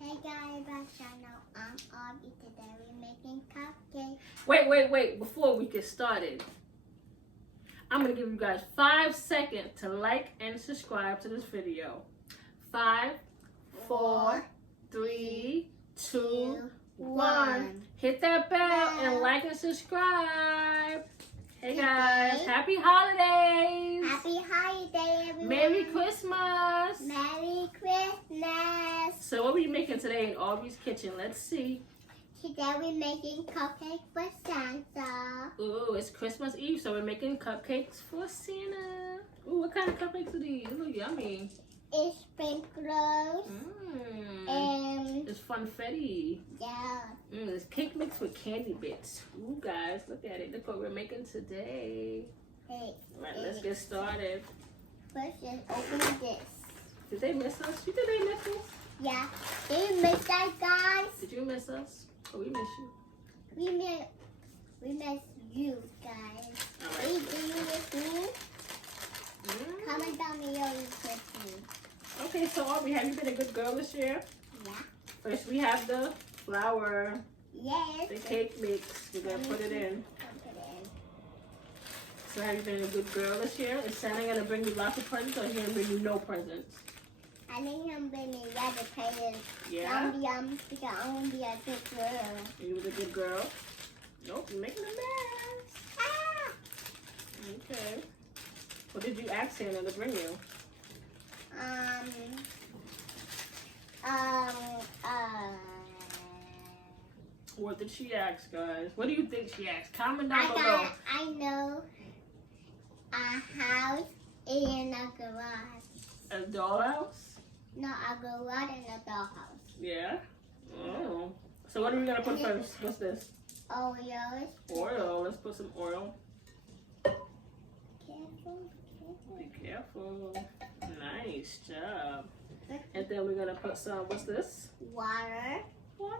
Hey guys, my channel. I'm Aubrey. Today we're making cupcakes. Wait. Before we get started, I'm going to give you guys 5 seconds to like and subscribe to this video. 5, 4, 3, 2, 1. Hit that bell and like and subscribe. Hey guys, happy holidays. Happy holiday, everyone. Merry Christmas. Merry Christmas. So what are we making today in Aubrey's kitchen? Let's see. Today we're making cupcakes for Santa. Ooh, it's Christmas Eve, so we're making cupcakes for Santa. Ooh, what kind of cupcakes are these? They look yummy. It's sprinklers. And it's funfetti. yeah. It's cake mix with candy bits. Ooh, guys, look at it. Look what we're making today. Hey, All right, let's get started. first, just open this. Did they miss us? You think they missed us? Yeah. Did you miss that, guys? Did you miss us? Oh, we miss you. We miss you, guys. All Hey, right. do you miss me? Comment down below if you miss me. Okay, so Aubrey, have you been a good girl this year? Yeah. First, we have the flour, Yes. the cake mix. We're going to put it in. Put it in. So have you been a good girl this year? Is Santa going to bring you lots of presents or is he going to bring you no presents? I think I'm being rather presents. Yeah? Because I'm going to be a good girl. You was a good girl? Nope, you're making a mess. Ah! Okay. What did you ask Santa to bring you? What did she ask, guys? What do you think she asked? Comment down below. I know a house and a garage. A dollhouse? No, a garage and a dollhouse. Yeah? Oh. So what are we going to put first? What's this? Oreos. Oil. Let's put some oil. Careful. Be careful. Nice job. And then we're going to put some, what's this? Water. Water.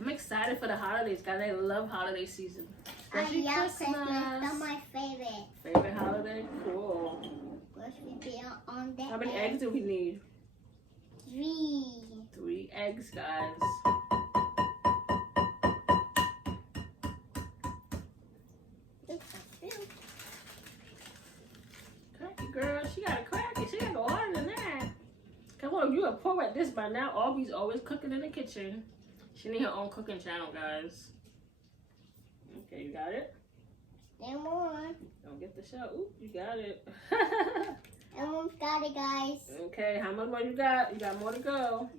I'm excited for the holidays, guys. I love holiday season. Especially I love Christmas. That's my favorite. Favorite holiday? Cool. First we be on that. How many eggs do we need? 3. 3 eggs, guys. Cracky girl, she got to crack it. She got to go harder than that. Come on, you're a pro at this by now. Aubrey's always cooking in the kitchen. She need her own cooking channel, guys. Okay, you got it? And more. Don't get the shell. Oop, you got it. Everyone's got it, guys. Okay, how much more you got? You got more to go.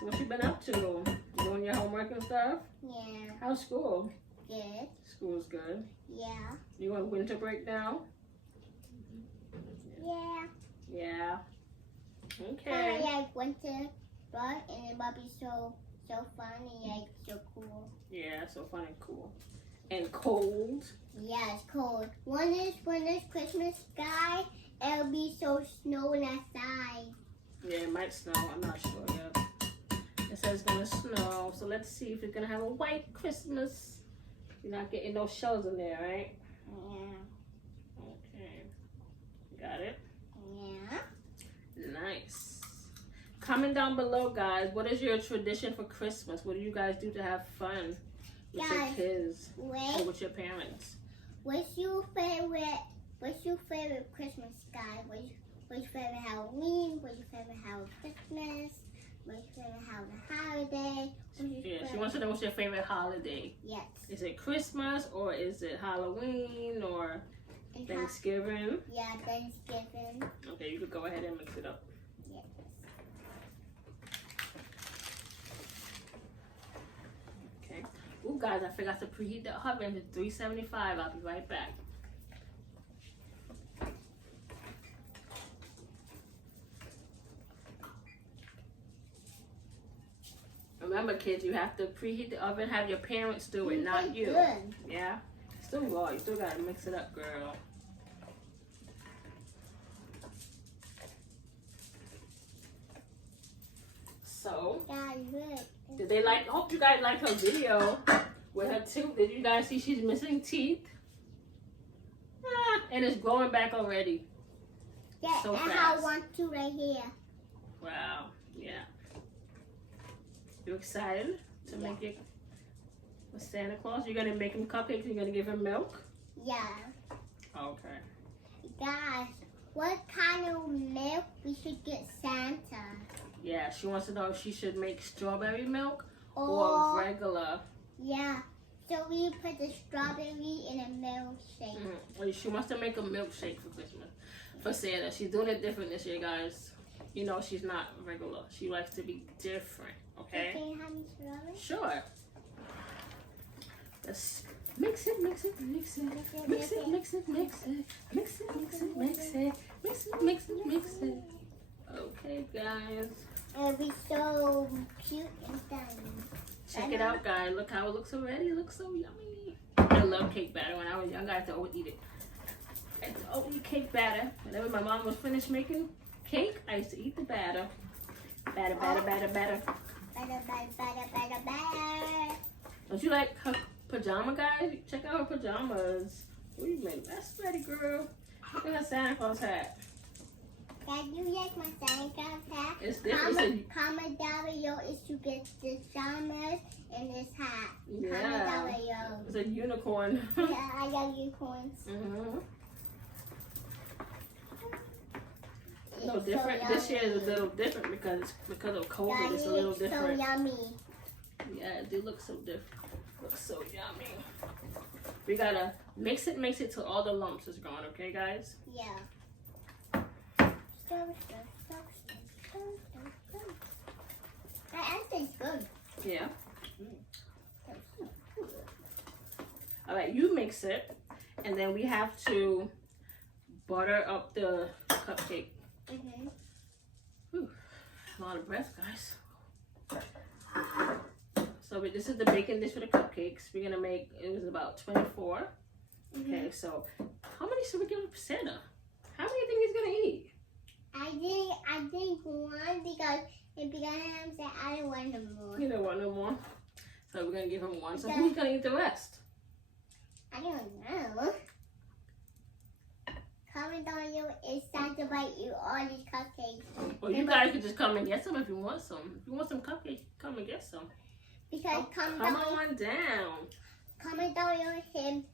What you been up to? You doing your homework and stuff? Yeah. How's school? Good. School's good. Yeah. You on winter break now? Yeah. Yeah. I Okay. like winter, but and it might be so funny, like so cool. Yeah, so fun and cool. And cold. Yeah, it's cold. When it's Christmas sky, it'll be so snowing outside. Yeah, it might snow. I'm not sure yet. It says it's gonna snow, so let's see if it's gonna have a white Christmas. You're not getting no shells in there, right? Yeah. Okay. Got it? Yeah. Nice. Comment down below, guys. What is your tradition for Christmas? What do you guys do to have fun with your Guys, kids or Wait. with your parents? What's your favorite Christmas sky? What's your favorite Halloween? What's your favorite Christmas? What's your favorite holiday? Yeah, she wants to know what's your favorite holiday. Yes. Is it Christmas or is it Halloween or And Thanksgiving? yeah, Thanksgiving. Okay, you could go ahead and mix it up. Yes. Okay. Ooh, guys, I forgot to preheat the oven to 375. I'll be right back. Remember, kids, you have to preheat the oven. Have your parents do it, not you. Good. Yeah? Still raw. You still gotta mix it up, girl. So, Yeah, good. did they like? I hope you guys liked her video with her tooth. Did you guys see she's missing teeth? And it's growing back already. Yeah, So I fast. have one too right here. Wow. Yeah. You excited to make it with Santa Claus? You're gonna make him cupcakes. You're gonna give him milk. Yeah. Okay. Guys, what kind of milk we should get Santa? Yeah, she wants to know if she should make strawberry milk or Or, regular. yeah. So we put the strawberry in a milkshake. Well, she wants to make a milkshake for Christmas, for Santa. She's doing it different this year, guys. You know she's not regular. She likes to be different, okay? Can you have me strawberry? Sure. Let's mix it, mix it, mix it, mix it, mix it, mix it, mix it, mix it, mix it, mix it, mix it, mix it. Okay, guys. It'll be so cute and fun. Check it out, guys. Look how it looks already. It looks so yummy. I love cake batter. When I was young, I used to always eat it. I used to always eat cake batter. Whenever my mom was finished making cake, I used to eat the batter. Batter, batter, batter, batter. Batter, batter, batter, batter, batter. Don't you like her pajama, guys? Check out her pajamas. What do you mean? That's pretty, girl. Look at her Santa Claus hat. Guys, you like my Santa Claus hat? It's different. Comment down below if you get the pajamas and this hat. Comment down Yeah. below. It's a unicorn. Yeah, I got unicorns. Mm-hmm. It's No, different. so This year is a yummy. little different because of COVID. Daddy, It's a little different. so yummy. Yeah, it do look so different. Looks so yummy. We gotta mix it till all the lumps is gone, okay, guys? Yeah. That tastes good. Yeah. All right, you mix it, and then we have to butter up the cupcake. Mm-hmm. Whew, a lot of breath, guys. So this is the baking dish for the cupcakes. We're gonna make, it was about 24. Okay, so how many should we give Santa? How many do you think he's gonna eat? I think one because him said I didn't want no more. You don't want no more. So we're gonna give him one. So who's gonna eat the rest? I don't know. Comment down below if Santa might eat all these cupcakes. Well, you guys could just come and get some if you want some. If you want some cupcakes, come and get some. Because Come on down. comment down below him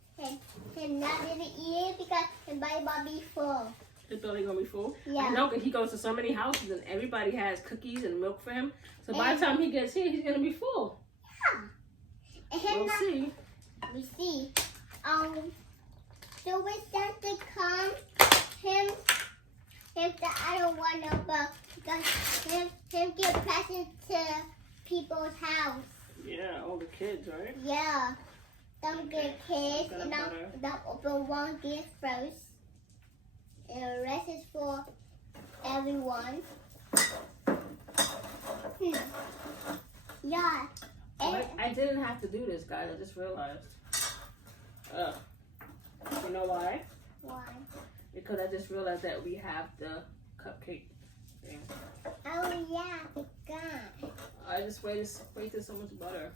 not gonna eat it because his belly might be full. His belly gonna be full. Yeah. I know, because he goes to so many houses and everybody has cookies and milk for him. So by the time he gets here, he's gonna be full. And him We'll not, see. we see. So when Santa comes, him that I don't want no but because him get presents to people's house. Yeah, all the kids, right? Yeah. Some get kids Got and butter. I'll open one gift first. And the rest is for everyone. Yeah. I didn't have to do this, guys. I just realized. You know why? Why? Because I just realized that we have the cupcake thing. Oh yeah, I forgot. I just wasted so much butter.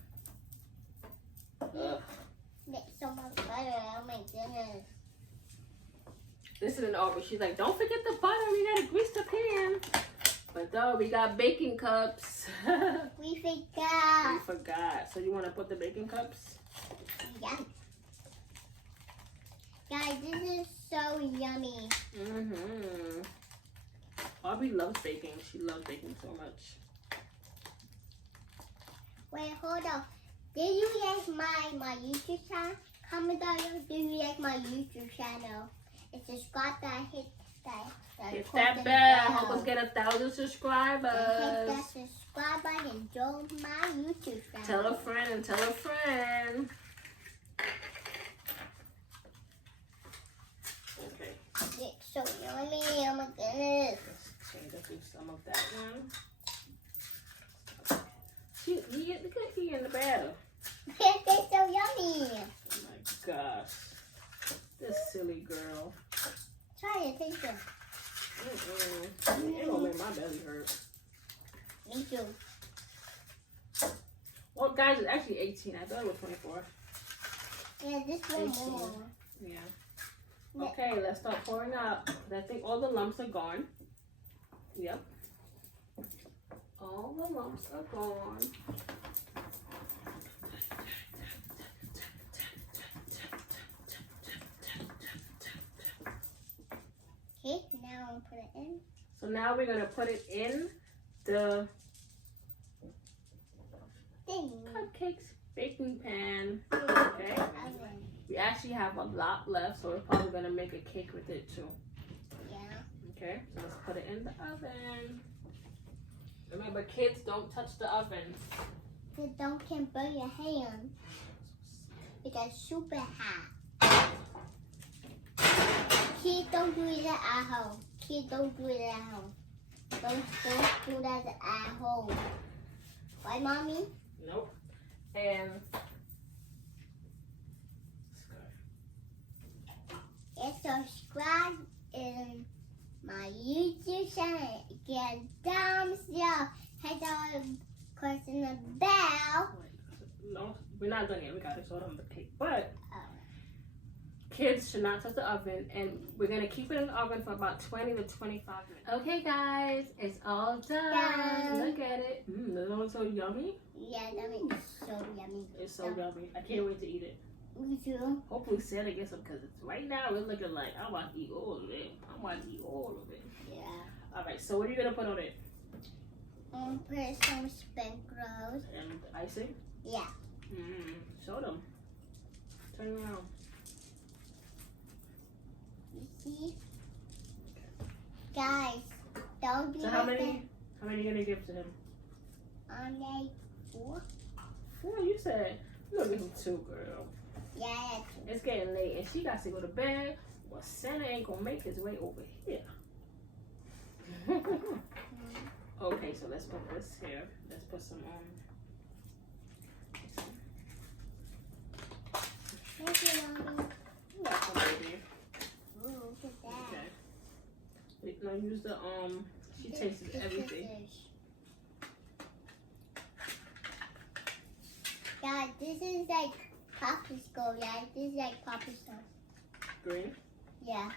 Make so much butter. Oh my goodness. This is an Aubrey. She's like, don't forget the butter. We gotta grease the pan. But though we got baking cups. We forgot. We forgot. So you want to put the baking cups? Yeah. Guys, this is so yummy. Mm-hmm. Aubrey loves baking. She loves baking so much. Wait, hold on. Did you like my YouTube channel? Comment down below. Did you like my YouTube channel? And subscribe that. Hit that bell. Help us get 1,000 subscribers. And hit that subscribe button and join my YouTube channel. Tell a friend and tell a friend. Okay. It's so yummy. Oh my goodness. Let's do some of that one. Look at he in the batter. It's so yummy. Oh my gosh. This silly girl. Try it. Taste it. It gonna make my belly hurt. Me too. Well, guys, it's actually 18. I thought it was 24. Yeah, this one 18. more. Yeah. Okay, let's start pouring out. I think all the lumps are gone. Yep. All the lumps are gone. Okay, now I'll put it in. So now we're gonna put it in the Thing. cupcakes baking pan. Okay. Oven. We actually have a lot left, so we're probably gonna make a cake with it too. Yeah. Okay, so let's put it in the oven. Remember, kids, don't touch the oven. So don't can burn your hand. Because it's super hot. Kids don't do it at home. Kids don't do it at home. Don't do that at home. Right, Mommy? Nope. And subscribe in my YouTube channel. Get a thumbs up. Hit the question the bell. no, we're not done yet. We gotta show them the cake. But kids should not touch the oven, and we're gonna keep it in the oven for about 20 to 25 minutes. Okay, guys, it's all done. Done. Look at it. That looks so yummy. Yeah, that is so yummy. It's so yummy. I can't wait to eat it. Me too. Hopefully Santa gets some, because right now it's looking like I want to eat all of it. I want to eat all of it. Yeah. All right, so what are you gonna put on it? Put some sprinkles. And icing. Yeah. Show them. Turn around. You see? Guys, don't be So how many are you gonna give to him? like 4. 4, you said. You're gonna give him 2, girl. Yeah, It's getting late and she got to go to bed. Well, Santa ain't gonna make his way over here. Okay, so let's put this here. Let's put some Thank you, Mommy. You're welcome, baby. Ooh, look at that. Okay. Now use the she tasted everything. Yeah, this is like popsicle. Yeah, this is like popsicle. Green. Yeah.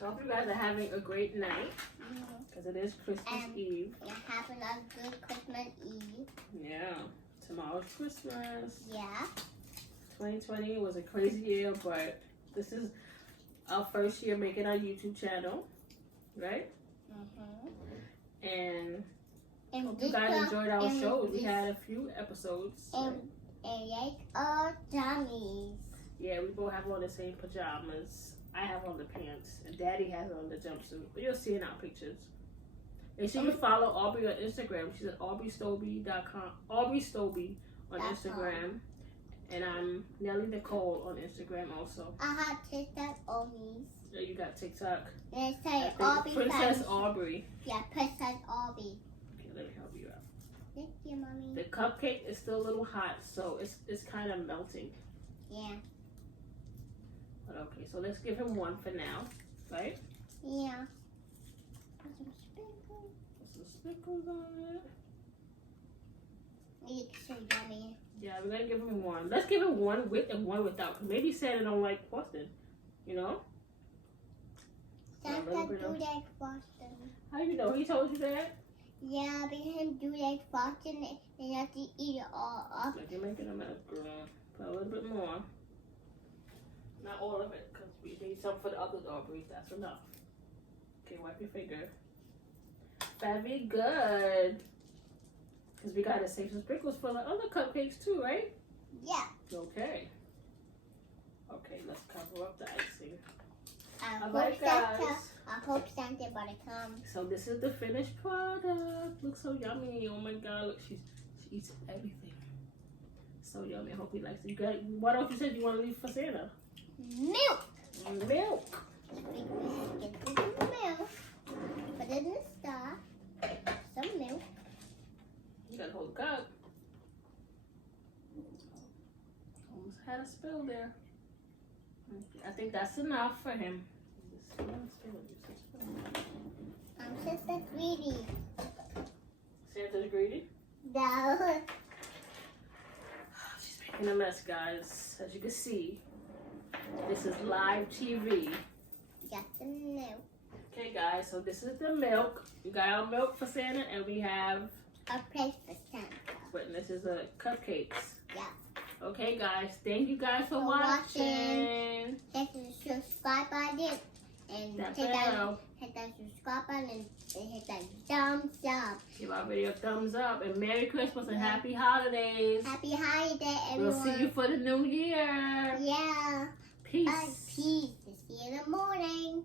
I hope you guys are having a great night, because it is Christmas Eve. You're having a good Christmas Eve. Yeah. Tomorrow's Christmas. Yeah. 2020 was a crazy year, but this is our first year making our YouTube channel, right? And hope you guys enjoyed our shows. We had a few episodes. And like all dummies. Yeah, we both have on the same pajamas. I have on the pants, and Daddy has on the jumpsuit. But you'll see in our pictures. And she can follow Aubrey on Instagram. She's at aubreystobie.com. Aubrey Stobie on Instagram. And I'm Nelly Nicole on Instagram also. I have TikTok only. Yeah, you got TikTok. And it's like Aubrey. Princess Aubrey. Yeah, Princess Aubrey. Okay, let me help you out. Thank you, Mommy. The cupcake is still a little hot, so it's kind of melting. Yeah. But okay, so let's give him 1 for now, right? Yeah. Put some sprinkles. Put some sprinkles on it. It's so yummy. Yeah, we're gonna give him 1. Let's give him 1 with and 1 without. 'Cause maybe Santa don't like frosting, you know? Santa do like frosting. How you know? He told you that? Yeah, but him do like frosting and you have to eat it all up. Like you're making a mess, girl. Put a little bit more. Not all of it, because we need some for the other Aubreys. That's enough. Okay, wipe your finger. Very good. Because we gotta save some sprinkles for the other cupcakes too, right? Yeah. Okay. Okay, let's cover up the icing. I Alright, guys. hope Santa about to come. So this is the finished product. Looks so yummy. Oh my God! Look, she eats everything. So yummy. I hope he likes it. What else you said you want to leave for Santa? Milk. Milk. Get some milk. Put it in the star. Some milk. You gotta hold the cup. Almost had a spill there. Okay, I think that's enough for him. I'm just a sweetie. No. She's making a mess, guys. As you can see, this is live TV. Got the milk. Okay, guys, so this is the milk. We got our milk for Santa, and we have A place for Santa. But this is a cupcakes. Yeah. Okay, guys. Thank you guys for watching. Hit the subscribe button and hit that subscribe button and hit that thumbs up. Give our video a thumbs up and Merry Christmas and Happy Holidays. Happy holiday, everyone. We'll see you for the new year. Yeah. Peace. Peace. See you in the morning.